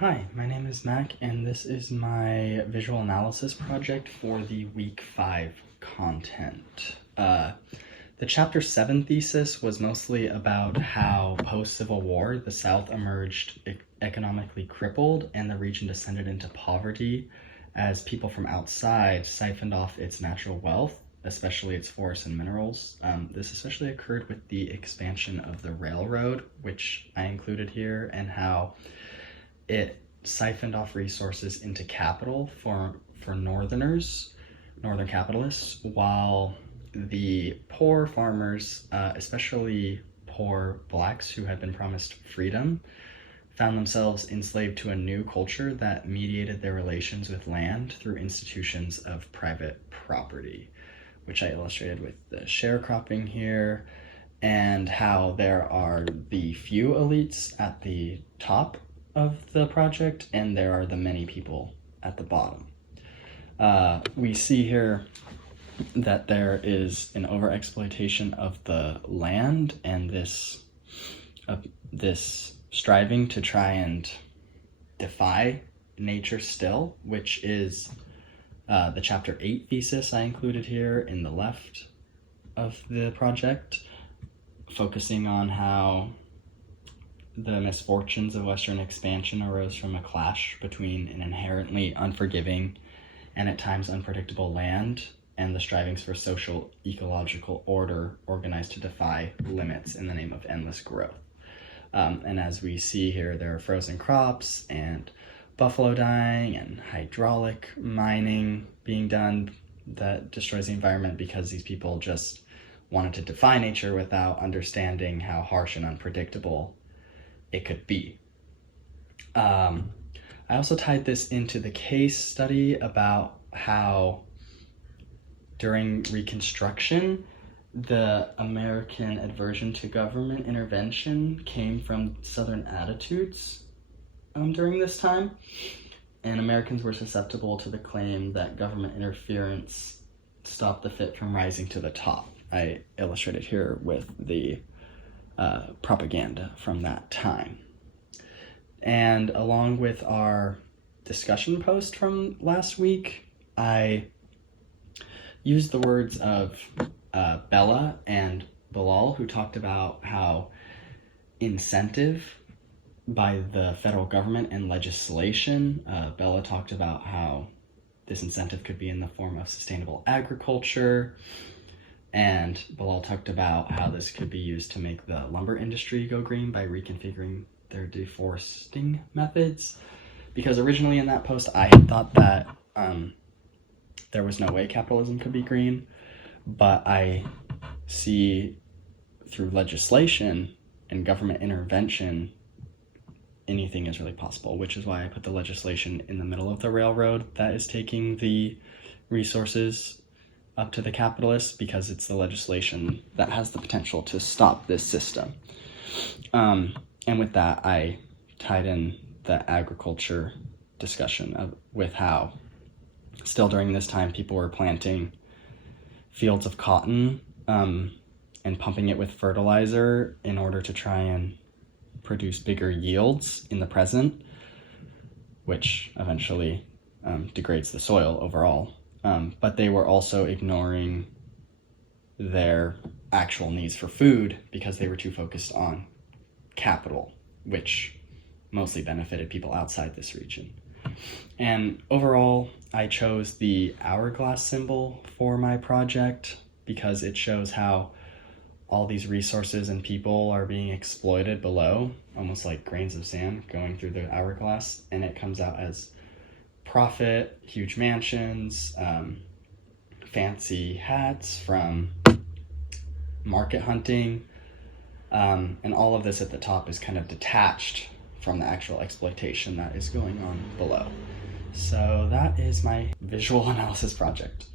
Hi, my name is Mac, and this is my visual analysis project for the week 5 content. The chapter 7 thesis was mostly about how post-Civil War the South emerged economically crippled and the region descended into poverty as people from outside siphoned off its natural wealth, especially its forests and minerals. This especially occurred with the expansion of the railroad, which I included here, and how it siphoned off resources into capital for northern capitalists, while the poor farmers, especially poor blacks who had been promised freedom, found themselves enslaved to a new culture that mediated their relations with land through institutions of private property, which I illustrated with the sharecropping here, and how there are the few elites at the top of the project, and there are the many people at the bottom. We see here that there is an overexploitation of the land and this striving to try and defy nature still, which is the chapter 8 thesis I included here in the left of the project, focusing on how the misfortunes of Western expansion arose from a clash between an inherently unforgiving and at times unpredictable land and the strivings for social ecological order organized to defy limits in the name of endless growth. And as we see here, there are frozen crops and buffalo dyeing and hydraulic mining being done that destroys the environment because these people just wanted to defy nature without understanding how harsh and unpredictable it could be. I also tied this into the case study about how during Reconstruction, the American aversion to government intervention came from Southern attitudes during this time, and Americans were susceptible to the claim that government interference stopped the fit from rising to the top. I illustrated here with the propaganda from that time. And along with our discussion post from last week, I used the words of Bella and Bilal, who talked about how incentive by the federal government and legislation, Bella talked about how this incentive could be in the form of sustainable agriculture, and Bilal talked about how this could be used to make the lumber industry go green by reconfiguring their deforesting methods. Because originally in that post, I had thought that there was no way capitalism could be green, but I see through legislation and government intervention, anything is really possible, which is why I put the legislation in the middle of the railroad that is taking the resources up to the capitalists, because it's the legislation that has the potential to stop this system. And with that, I tied in the agriculture discussion with how still during this time people were planting fields of cotton and pumping it with fertilizer in order to try and produce bigger yields in the present, which eventually degrades the soil overall. But they were also ignoring their actual needs for food because they were too focused on capital, which mostly benefited people outside this region. And overall, I chose the hourglass symbol for my project because it shows how all these resources and people are being exploited below, almost like grains of sand going through the hourglass, and it comes out as profit, huge mansions, fancy hats from market hunting, and all of this at the top is kind of detached from the actual exploitation that is going on below. So that is my visual analysis project.